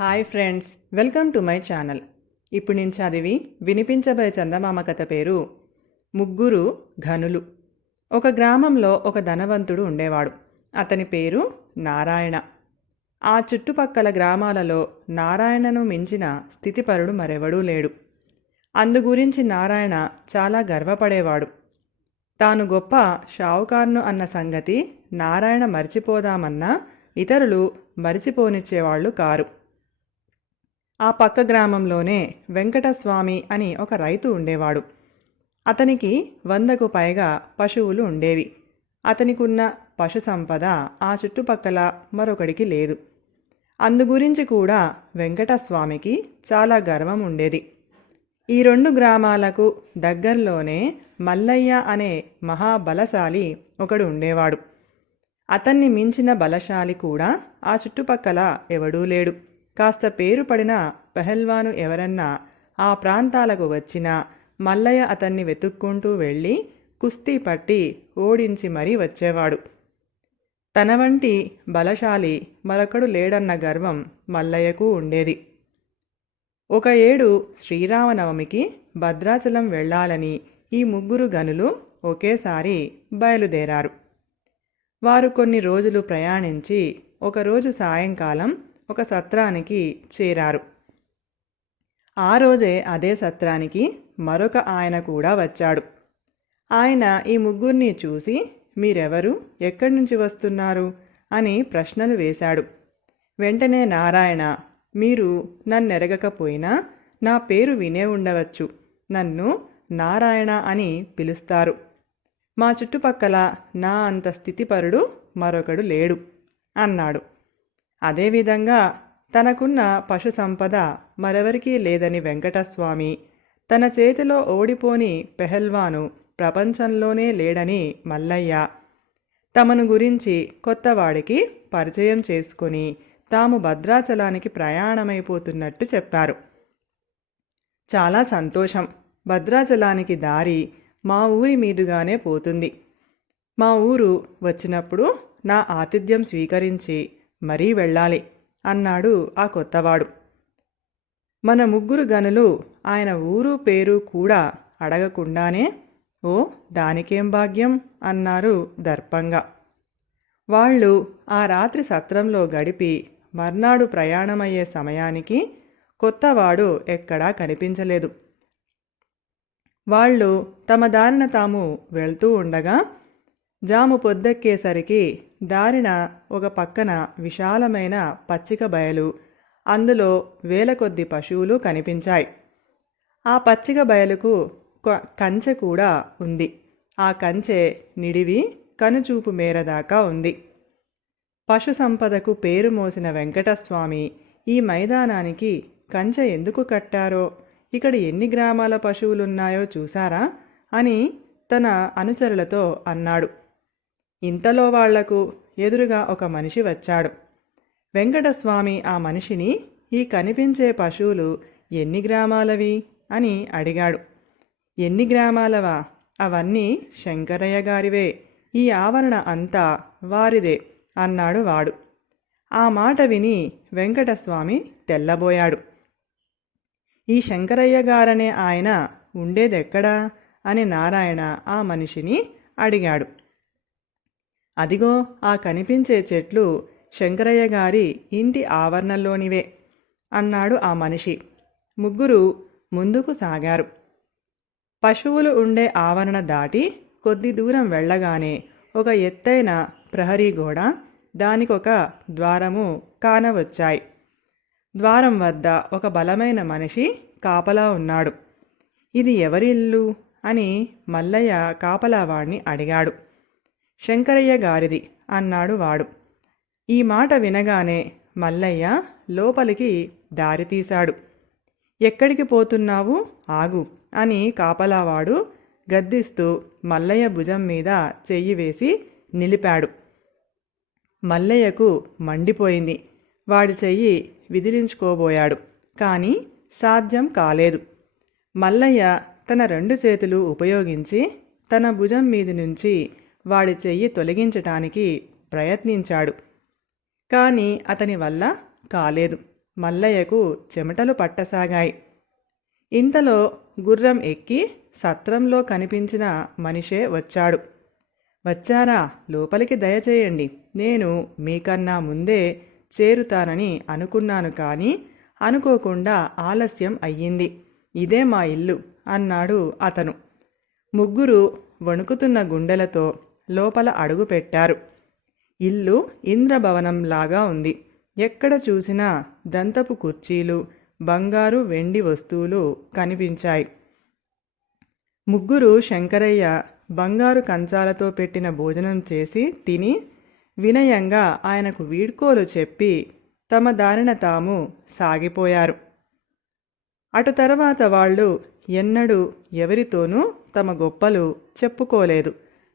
Hi friends welcome to my channel. ఇప్పుడు నేను చదివి వినిపించబోయే చందమామ కథ పేరు ముగ్గురు ఘనులు. ఒక గ్రామంలో ఒక ధనవంతుడు ఉండేవాడు. అతని పేరు నారాయణ. ఆ చుట్టుపక్కల గ్రామాలలో నారాయణను మించిన స్థితిపరుడు మరెవడూ లేడు. అందుగురించి నారాయణ చాలా గర్వపడేవాడు. తాను గొప్ప షావుకారును అన్న సంగతి నారాయణ మర్చిపోదామన్నా ఇతరులు మరిచిపోనిచ్చేవాళ్ళు కారు. ఆ పక్క గ్రామంలోనే వెంకటస్వామి అని ఒక రైతు ఉండేవాడు. అతనికి వందకు పైగా పశువులు ఉండేవి. అతనికున్న పశు సంపద ఆ చుట్టుపక్కల మరొకడికి లేదు. అందుగురించి కూడా వెంకటస్వామికి చాలా గర్వం ఉండేది. ఈ రెండు గ్రామాలకు దగ్గరలోనే మల్లయ్య అనే మహాబలశాలి ఒకడు ఉండేవాడు. అతన్ని మించిన బలశాలి కూడా ఆ చుట్టుపక్కల ఎవడూ లేడు. కాస్త పేరు పడిన పెహల్వాను ఎవరన్నా ఆ ప్రాంతాలకు వచ్చినా మల్లయ్య అతన్ని వెతుక్కుంటూ వెళ్ళి కుస్తీ పట్టి ఓడించి మరీ వచ్చేవాడు. తన వంటి బలశాలి మరొకడు లేడన్న గర్వం మల్లయ్యకు ఉండేది. ఒక ఏడు శ్రీరామనవమికి భద్రాచలం వెళ్ళాలని ఈ ముగ్గురు గనులు ఒకేసారి బయలుదేరారు. వారు కొన్ని రోజులు ప్రయాణించి ఒకరోజు సాయంకాలం ఒక సత్రానికి చేరారు. ఆ రోజే అదే సత్రానికి మరొక ఆయన కూడా వచ్చాడు. ఆయన ఈ ముగ్గురిని చూసి మీరెవరు? ఎక్కడి నుంచి వస్తున్నారు? అని ప్రశ్నలు వేశాడు. వెంటనే నారాయణ మీరు నన్నెరగకపోయినా నా పేరు వినే ఉండవచ్చు. నన్ను నారాయణ అని పిలుస్తారు. మా చుట్టుపక్కల నా అంత స్థితిపరుడు మరొకడు లేడు అన్నాడు. అదేవిధంగా తనకున్న పశు సంపద మరెవరికీ లేదని వెంకటస్వామి తన చేతిలో ఓడిపోని పెహల్వాను ప్రపంచంలోనే లేడని మల్లయ్య తమను గురించి కొత్తవాడికి పరిచయం చేసుకొని తాము భద్రాచలానికి ప్రయాణమైపోతున్నట్టు చెప్పారు. చాలా సంతోషం. భద్రాచలానికి దారి మా ఊరి మీదుగానే పోతుంది. మా ఊరు వచ్చినప్పుడు నా ఆతిథ్యం స్వీకరించి మరీ వెళ్ళాలి అన్నాడు ఆ కొత్తవాడు. మన ముగ్గురు గనులు ఆయన ఊరు పేరు కూడా అడగకుండానే ఓ దానికేం భాగ్యం? అన్నారు దర్పంగా. వాళ్ళు ఆ రాత్రి సత్రంలో గడిపి మర్నాడు ప్రయాణమయ్యే సమయానికి కొత్తవాడు ఎక్కడా కనిపించలేదు. వాళ్ళు తమ దారిన తాము వెళ్తూ ఉండగా జాము పొద్దెక్కేసరికి దారిన ఒక పక్కన విశాలమైన పచ్చిక బయలు అందులో వేల కొద్ది పశువులు కనిపించాయి. ఆ పచ్చిక బయలుకు కంచె కూడా ఉంది. ఆ కంచె నిడివి కనుచూపు మేర దాకా ఉంది. పశు సంపదకు పేరు మోసిన వెంకటస్వామి ఈ మైదానానికి కంచె ఎందుకు కట్టారో ఇక్కడ ఎన్ని గ్రామాల పశువులున్నాయో చూసారా అని తన అనుచరులతో అన్నాడు. ఇంతలో వాళ్ళకు ఎదురుగా ఒక మనిషి వచ్చాడు. వెంకటస్వామి ఆ మనిషిని ఈ కనిపించే పశువులు ఎన్ని గ్రామాలవి? అని అడిగాడు. ఎన్ని గ్రామాలవా? అవన్నీ శంకరయ్య గారివే. ఈ ఆవరణ అంతా వారిదే అన్నాడు వాడు. ఆ మాట విని వెంకటస్వామి తెల్లబోయాడు. ఈ శంకరయ్య గారనే ఆయన ఉండేదెక్కడా? అని నారాయణ ఆ మనిషిని అడిగాడు. అదిగో ఆ కనిపించే చెట్లు శంకరయ్య గారి ఇంటి ఆవరణలోనివే అన్నాడు ఆ మనిషి. ముగ్గురు ముందుకు సాగారు. పశువులు ఉండే ఆవరణ దాటి కొద్ది దూరం వెళ్ళగానే ఒక ఎత్తైన ప్రహరీ గోడ దానికొక ద్వారము కానవచ్చాయి. ద్వారం వద్ద ఒక బలమైన మనిషి కాపలా ఉన్నాడు. ఇది ఎవరి ఇల్లు అని మల్లయ్య కాపలావాణ్ణి అడిగాడు. శంకరయ్య గారిది అన్నాడు వాడు. ఈ మాట వినగానే మల్లయ్య లోపలికి దారి తీశాడు. ఎక్కడికి పోతున్నావు? ఆగు అని కాపలావాడు గద్దిస్తూ మల్లయ్య భుజం మీద చెయ్యి వేసి నిలిపాడు. మల్లయ్యకు మండిపోయింది. వాడి చెయ్యి విదిలించుకోబోయాడు కానీ సాధ్యం కాలేదు. మల్లయ్య తన రెండు చేతులు ఉపయోగించి తన భుజం మీది నుంచి వాడి చెయ్యి తొలగించటానికి ప్రయత్నించాడు. కానీ అతని వల్ల కాలేదు. మల్లయ్యకు చెమటలు పట్టసాగాయి. ఇంతలో గుర్రం ఎక్కి సత్రంలో కనిపించిన మనిషే వచ్చాడు. వచ్చారా? లోపలికి దయచేయండి. నేను మీకన్నా ముందే చేరుతానని అనుకున్నాను కానీ అనుకోకుండా ఆలస్యం అయ్యింది. ఇదే మా ఇల్లు అన్నాడు అతను. ముగ్గురు వణుకుతున్న గుండెలతో లోపల అడుగు పెట్టారు. ఇల్లు ఇంద్రభవనంలాగా ఉంది. ఎక్కడ చూసినా దంతపు కుర్చీలు బంగారు వెండి వస్తువులు కనిపించాయి. ముగ్గురు శంకరయ్య బంగారు కంచాలతో పెట్టిన భోజనం చేసి తిని వినయంగా ఆయనకు వీడ్కోలు చెప్పి తమ దారిన తాము సాగిపోయారు. అటు తర్వాత వాళ్ళు ఎన్నడూ ఎవరితోనూ తమ గొప్పలు చెప్పుకోలేదు.